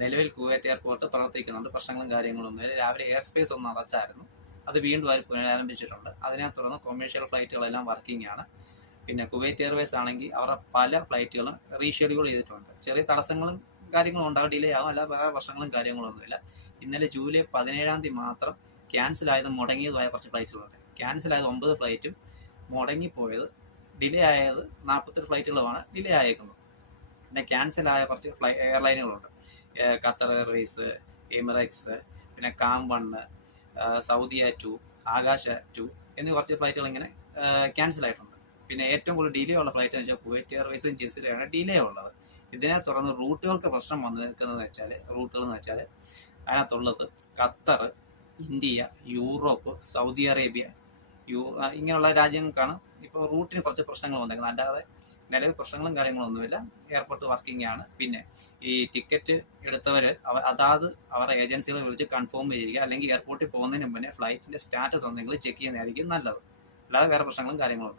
നിലവിൽ Kuwait airport പ്രവർത്തിക്കുന്നുണ്ട്, പ്രശ്നങ്ങളും കാര്യങ്ങളൊന്നുമില്ല. രാവിലെ എയർ സ്പേസ് ഒന്ന് അടച്ചായിരുന്നു, അത് വീണ്ടും അവർ പുനരാരംഭിച്ചിട്ടുണ്ട്. അതിനെ തുടർന്ന് കൊമേഴ്ഷ്യൽ ഫ്ലൈറ്റുകളെല്ലാം വർക്കിംഗ് ആണ്. പിന്നെ കുവൈറ്റ് എയർവേസ് ആണെങ്കിൽ അവരുടെ പല ഫ്ലൈറ്റുകളും റീഷെഡ്യൂൾ ചെയ്തിട്ടുണ്ട്. ചെറിയ തടസ്സങ്ങളും കാര്യങ്ങളും ഉണ്ടാകും, ഡിലേ ആകും, അല്ല വേറെ പ്രശ്നങ്ങളും കാര്യങ്ങളൊന്നുമില്ല. ഇന്നലെ ജൂലൈ 17 മാത്രം ക്യാൻസലായത് മുടങ്ങിയതുമായ കുറച്ച് ഫ്ലൈറ്റുകളുണ്ട്. ക്യാൻസലായത് 9 ഫ്ലൈറ്റും മുടങ്ങിപ്പോയത് ഡിലേ ആയത് 48 ഫ്ലൈറ്റുകളുമാണ് ഡിലേ ആയേക്കുന്നത്. പിന്നെ ക്യാൻസലായ കുറച്ച് എയർലൈനുകളുണ്ട്. ഖത്തർ എയർവേസ്, എമിറേറ്റ്സ്, പിന്നെ കാം 1, സൗദിയ 2, ആകാശ 2 എന്നീ കുറച്ച് ഫ്ലൈറ്റുകൾ ഇങ്ങനെ ക്യാൻസൽ ആയിട്ടുണ്ട്. പിന്നെ ഏറ്റവും കൂടുതൽ ഡിലേ ഉള്ള ഫ്ലൈറ്റ് എന്ന് വെച്ചാൽ കുവൈറ്റ് എയർവേസും ജസീറയാണ് ഡിലേ ഉള്ളത്. ഇതിനെ തുടർന്ന് റൂട്ടുകൾക്ക് പ്രശ്നം വന്നു നിൽക്കുന്നതെന്ന് വെച്ചാൽ അതിനകത്തുള്ളത് Qatar, India, Europe, Saudi Arabia, ഇങ്ങനെയുള്ള രാജ്യങ്ങൾക്കാണ് ഇപ്പോൾ റൂട്ടിന് കുറച്ച് പ്രശ്നങ്ങൾ വന്നേക്കുന്നത്. അല്ലാതെ നിലവിൽ പ്രശ്നങ്ങളും കാര്യങ്ങളൊന്നുമില്ല, എയർപോർട്ട് വർക്കിംഗ് ആണ്. പിന്നെ ഈ ടിക്കറ്റ് എടുത്തവർ അതാത് അവരുടെ ഏജൻസികളെ വിളിച്ച് കൺഫേം ചെയ്യുക, അല്ലെങ്കിൽ എയർപോർട്ടിൽ പോകുന്നതിന് മുന്നേ ഫ്ലൈറ്റിൻ്റെ സ്റ്റാറ്റസ് ഒന്നെങ്കിലും ചെക്ക് ചെയ്യുന്നതായിരിക്കും നല്ലത്. അല്ലാതെ വേറെ പ്രശ്നങ്ങളും കാര്യങ്ങളും